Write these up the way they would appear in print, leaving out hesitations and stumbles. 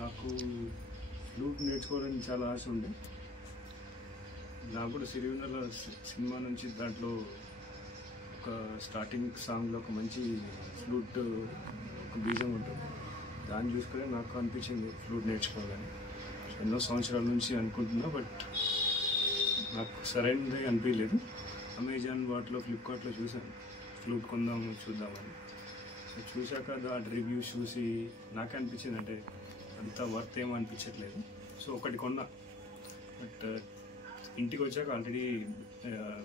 నాకు ఫ్లూట్ నేర్చుకోవాలని చాలా ఆశ ఉంది. నాకు కూడా సిరివెన్నెల సినిమా నుంచి దాంట్లో ఒక స్టార్టింగ్ సాంగ్లో ఒక మంచి ఫ్లూట్ ఒక బీజం ఉంటుంది. దాన్ని చూసుకొని నాకు అనిపించింది ఫ్లూట్ నేర్చుకోవాలని. ఎన్నో సంవత్సరాల నుంచి అనుకుంటున్నా, బట్ నాకు సరైనది అనిపించలేదు. అమెజాన్ వాటిలో ఫ్లిప్కార్ట్లో చూశాను ఫ్లూట్ కొందాము చూద్దామని. సో చూశాక దాని రివ్యూస్ చూసి నాకే అనిపించింది అంటే అంత వర్త్ ఏమో అనిపించట్లేదు. సో ఒకటి కొన్నా, బట్ ఇంటికి వచ్చాక ఆల్రెడీ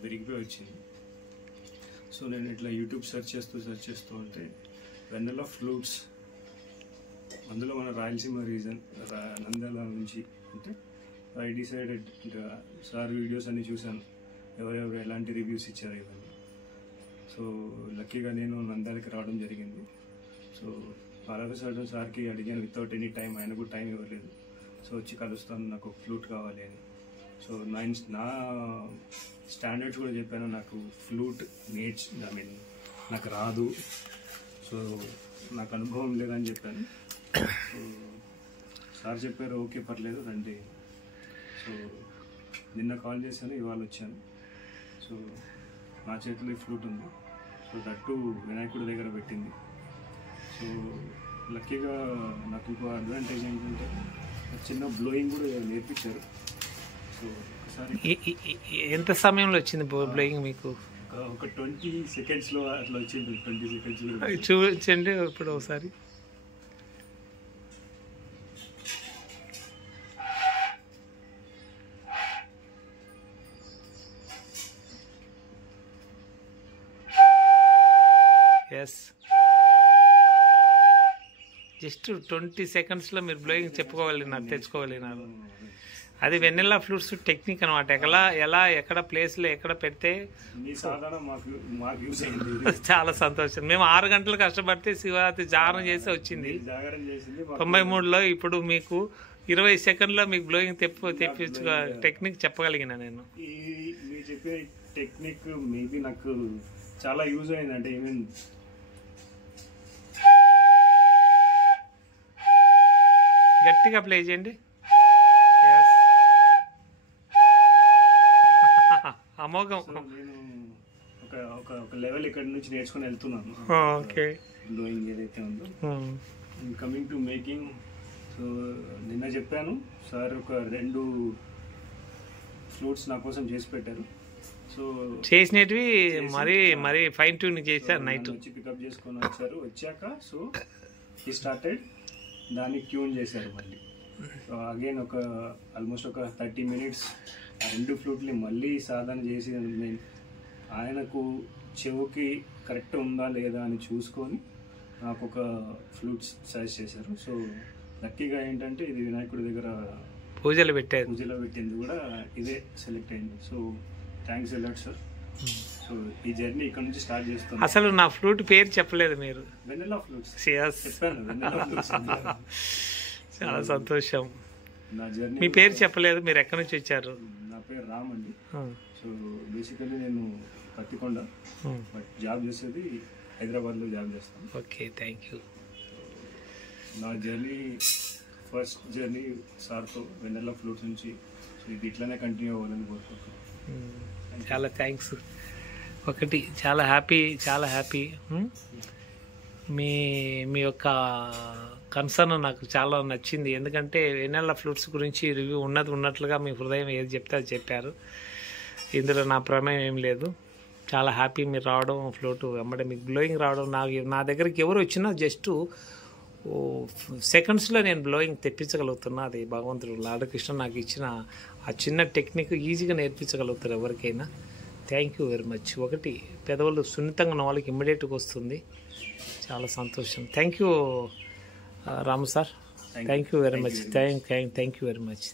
విరిగిపోయి వచ్చింది. సో నేను ఇట్లా యూట్యూబ్ సెర్చ్ చేస్తూ ఉంటే వెన్నెల ఫ్లూట్స్, అందులో మన రాయలసీమ రీజన్ నంద్యాల నుంచి అంటే ఐ డిసైడెడ్ ఇంకా సార్ వీడియోస్ అన్నీ చూశాను, ఎవరెవరు ఎలాంటి రివ్యూస్ ఇచ్చారు ఇవన్నీ. సో లక్కీగా నేను నంద్యాలకి రావడం జరిగింది. సో సడన్ సార్కి అడిగాను వితౌట్ ఎనీ టైం, ఆయన కూడా టైం ఇవ్వలేదు. సో వచ్చి కలుస్తాను, నాకు ఫ్లూట్ కావాలి అని. సో నా స్టాండర్డ్స్ కూడా చెప్పాను, నాకు ఫ్లూట్ నాకు రాదు, సో నాకు అనుభవం లేదని చెప్పాను. సో సార్ చెప్పారు ఓకే పర్లేదు రండి. సో నిన్న కాల్ చేశాను, ఇవాళ వచ్చాను. సో నా చేతిలో ఈ ఫ్లూట్ ఉంది. సో దట్టు వినాయకుడి దగ్గర పెట్టింది. సో లక్కీగా నాకు ఇంకో అడ్వాంటేజ్ ఏంటంటే చిన్న బ్లోయింగ్ కూడా నేర్పించారు. సో ఒకసారి ఎంత సమయంలో వచ్చింది బ్లోయింగ్ మీకు? ఒక 20 సెకండ్స్లో అట్లా వచ్చింది. 20 సెకండ్స్ చూపించండి ఇప్పుడు ఒకసారి. ఎస్, జస్ట్ 20 సెకండ్స్లో మీరు బ్లోయింగ్ చెప్పుకోగలిగినారు, తెచ్చుకోగలిగినారు. అది వెన్నెల ఫ్లూట్స్ టెక్నిక్ అనమాట. ఎలా ఎక్కడ ప్లేస్లో ఎక్కడ పెడితే చాలా సంతోషం. మేము 6 గంటలు కష్టపడితే శివరాత్రి జాగరణ చేసి వచ్చింది 93లో. ఇప్పుడు మీకు 20 సెకండ్లో మీకు బ్లోయింగ్ తెప్పించు టెక్నిక్ చెప్పగలిగిన నేను. మీరు చెప్పే టెక్నిక్ మేబీ నాకు చాలా యూజ్ అయింది. అంటే ఈవెన్ గట్టిగా ప్లే చేయండి. అమోఘం. నేను ఒక లెవెల్ ఇక్కడ నుంచి నేర్చుకుని వెళ్తున్నాను. ఓకే, బ్లోయింగ్ ఏదైతే ఉందో. కమింగ్ టు మేకింగ్, సో నిన్న చెప్పాను సార్ ఒక 2 ఫ్లూట్స్ నా కోసం చేసి పెట్టారు. సో చేసినవి మరి ఫైన్ ట్యూన్ చేశారు. నైట్ వచ్చి పికప్ చేసుకొని వచ్చారు. వచ్చాక సో ఈ స్టార్టెడ్ దాన్ని ట్యూన్ చేశారు మళ్ళీ. సో అగైన్ ఆల్మోస్ట్ ఒక 30 మినిట్స్ ఆ 2 ఫ్లూట్ని మళ్ళీ సాధన చేసి ఆయనకు చెవుకి కరెక్ట్ ఉందా లేదా అని చూసుకొని నాకు ఒక ఫ్లూట్స్ సజెస్ట్ చేశారు. సో లక్కీగా ఏంటంటే ఇది వినాయకుడి దగ్గర పూజలో పెట్టింది కూడా ఇదే సెలెక్ట్ అయింది. So thanks a lot sir. So ఈ జర్నీ ఇక్కడ నుంచి స్టార్ట్ చేస్తాను. అసలు నా ఫ్లూట్ పేరు చెప్పలేదు మీరు. వెన్నెల ఫ్లూట్స్ చెప్పాను. చాలా సంతోషం. నా జర్నీ మీ పేరు చెప్పలేదు, మీరు ఎక్కడి నుంచి వచ్చారు? నా పేరు రామ్ అండి. సో బేసికల్లీ నేను పత్తికొండ, బట్ జాబ్ చేసేది హైదరాబాద్లో జాబ్ చేస్తాను. Okay, thank you. నా జర్నీ ఫస్ట్ జర్నీ సార్తో వెన్నెల ఫ్లూట్స్ నుంచి. సో ఇది ఇట్లానే కంటిన్యూ అవ్వాలని కోరుకుంటున్నాను. చాలా థ్యాంక్స్. ఒకటి చాలా హ్యాపీ మీ యొక్క కన్సర్న్ నాకు చాలా నచ్చింది. ఎందుకంటే వెన్నెల ఫ్లూట్స్ గురించి రివ్యూ ఉన్నట్లుగా మీ హృదయం ఏది చెప్తే అది చెప్పారు. ఇందులో నా ప్రమేయం ఏం లేదు. చాలా హ్యాపీ మీరు రావడం, ఫ్లూట్ వెంబడే మీకు బ్లోయింగ్ రావడం. నా దగ్గరికి ఎవరు వచ్చినా జస్ట్ సెకండ్స్లో నేను బ్లోయింగ్ తెప్పించగలుగుతున్నా. అది భగవంతుడు లాడకృష్ణ నాకు ఇచ్చిన ఆ చిన్న టెక్నిక్ ఈజీగా నేర్పించగలుగుతారు ఎవరికైనా. Thank you very much. ఒకటి పెదవులు సున్నితంగా ఉన్న వాళ్ళకి ఇమ్మీడియట్గా వస్తుంది. చాలా సంతోషం. Thank you Ramu sir. Thank you very much. Thank you very much.